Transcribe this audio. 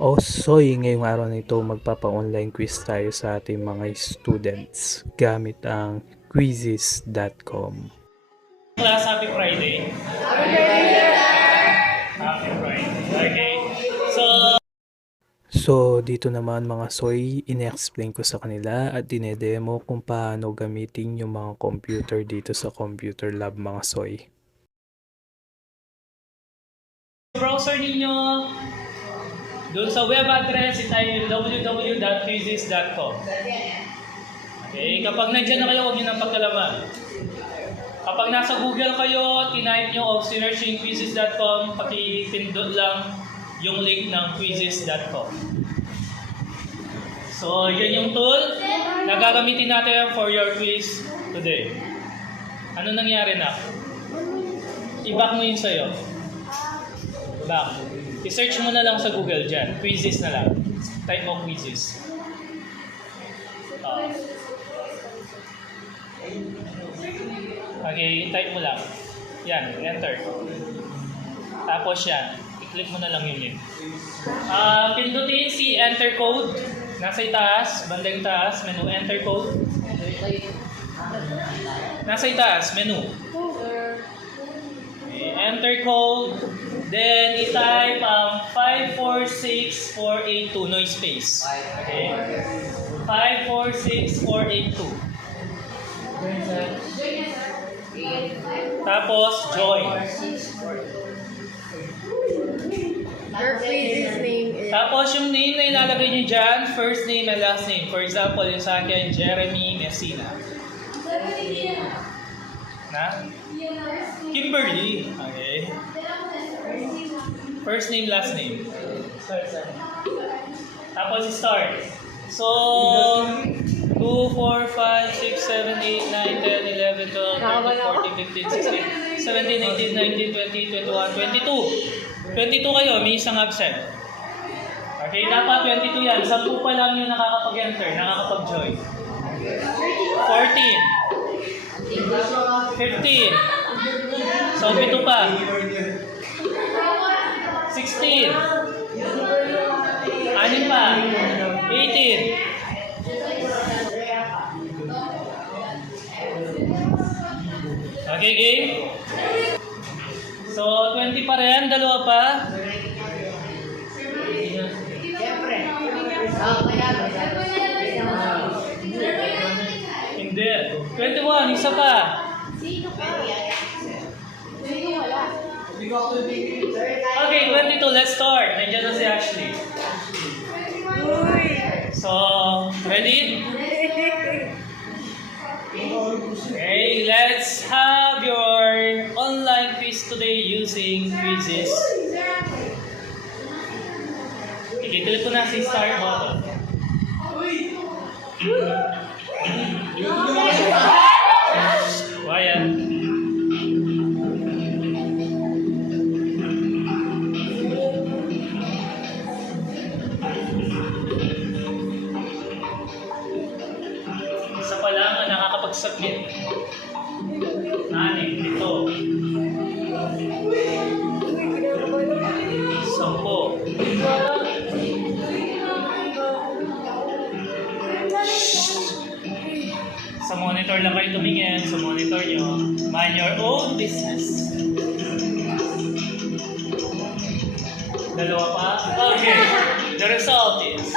Soy, ngayong araw na ito magpapa-online quiz tayo sa ating mga students gamit ang quizzes.com. Class, happy Friday. Happy Friday. Okay. So, dito naman mga soy, ine-explain ko sa kanila at dinedemo kung paano gamitin yung mga computer dito sa computer lab mga soy. Browser ninyo, doon sa web address, itayin yung www.quizzes.com. Okay, kapag nandiyan na kayo, huwag nyo nang pagkalaman. Kapag nasa Google kayo, tinype nyo o sinearch yung quizzes.com, pakipindot lang yung link ng quizzes.com. So, yan yung tool na gagamitin natin for your quiz today. Ano nangyari na? I-back mo yun sa'yo. Back. I-search mo na lang sa Google dyan. Quizzes na lang. Type mo quizzes. Okay, type mo lang. Yan, enter. Tapos yan. I-click mo na lang yung link. Pindutin si enter code. Nasa itaas, bandang taas, menu enter code. Nasa itaas, menu. Okay, enter code. Then, i-type ang 546482, no space. Okay? 546482. Tapos, join. Your quizz's name is... Tapos, yung name na ilalagay nyo dyan, first name and last name. For example, yung sa akin, Jeremy Messina. Na? Kimberly. Okay. First name, last name. Tapos start. So, 2, 4, 5, 6, 7, 8, 9, 10, 11, 12, 13, 14, 15, 16, 17, 18, 19, 20, 21, 22. 22 kayo, may isang absent. Okay, dapat 22 yan. 10 pa lang yung nakakapag-enter, nakakapag-join. 14. 15. So, 7 pa. 16. Anin pa. 18. Okay, game? So, 20 pa rin. Dalawa pa. Hindi. 21. Isa pa. Okay, 22. Let's start. Nandiyan na si Ashley. So, ready? Okay, let's have your online quiz today using quizzes. Okay, click ko na si start button. Quiet. Isa pa lang ang nakakapag-submit. 6, 7, 10. Sa monitor lang kayo tumingin, sa monitor nyo. Mind your own business. Dalawa pa? Okay. The result is